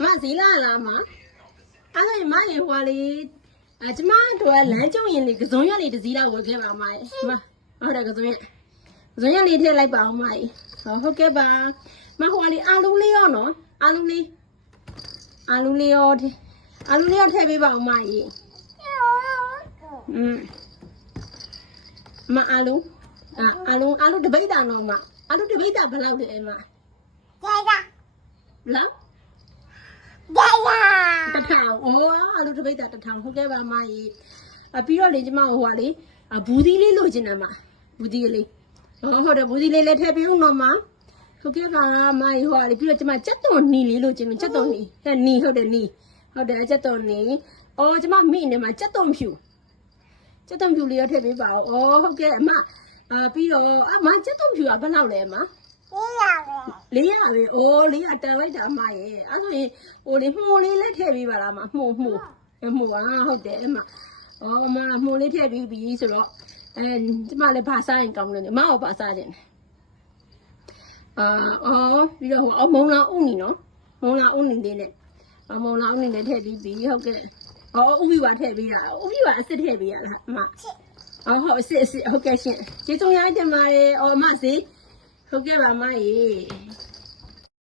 မဈေးလာလားမအဲ့ဒါမရေဟွာလေးကျမတို့လမ်းကျုံရင်လေကစုံရက်လေးတစ်စီးလောက်ဝယ်ခဲ့ပါမရေမဟုတ်တယ်ကစုံရက်လေးထည့်လိုက်ပါအောင်မရေဟုတ်ကဲ့ပါမဟွာလေးအာလူလေးရောနော်အာလူလေးရောထည့်ပေးပါအောင်မရေမအာလူတပိတ်တာနော်မအာလူတပိတ်တာဘယ်လောက်လဲမလားတထောင်အာလူတပိတ်တာတထောင်ဟုတ်ကဲ့ပါမရေပြီးတော့လေကျမဟိုဟာလေဘူးသီးလေးလိုချင်တယ်မဘူးသီးလေးဟုတ်တယ်ဘူးသီးလေးလည်းထည့်ပေးဦးနော်မဟုတ်ကဲ့ပါမရေဟိုဟာလေပြီးတော့ကျမကြက်သွန်နီလေးလိုချင်တယ်ကြက်သွန်နီနီဟုတ်တယ်ကြက်သွန်နီကျမမိနေမှာကြက်သွန်ဖြူလေးရထည့်ပေးပါဦးဟုတ်ကဲ့အမပြီးတော့မကြက်သွန်ဖြူကဘယ်လောက်လဲမ400ပဲ400တန်လိုက်တာအမရေအဲ့ဆိုရင်ဟိုလေမှုလေးလည်းထည့်ပေးပါလားမမှုဟုတ်တယ်အမမမှုလေးထည့်ပြီးပြီဆိုတော့ကျမလည်းဘာစားရင်ကောင်းလို့အမကဘာစားခြင်းပြီးတော့မုံလာဥနီနော်မုံလာဥနီလေးနဲ့ထည့်ပြီးပြီဟုတ်ကဲ့ဥပ္ပဝါထည့်ပေးတာဥပ္ပဝါအစ်စ်ထည့်ပေးရလားအမဟုတ်အစ်စ်ဟုတ်ကဲ့ရှင်ကျေးဇူးများတင်ပါတယ်အမစေဟုတ်ကဲ့ပါမရေ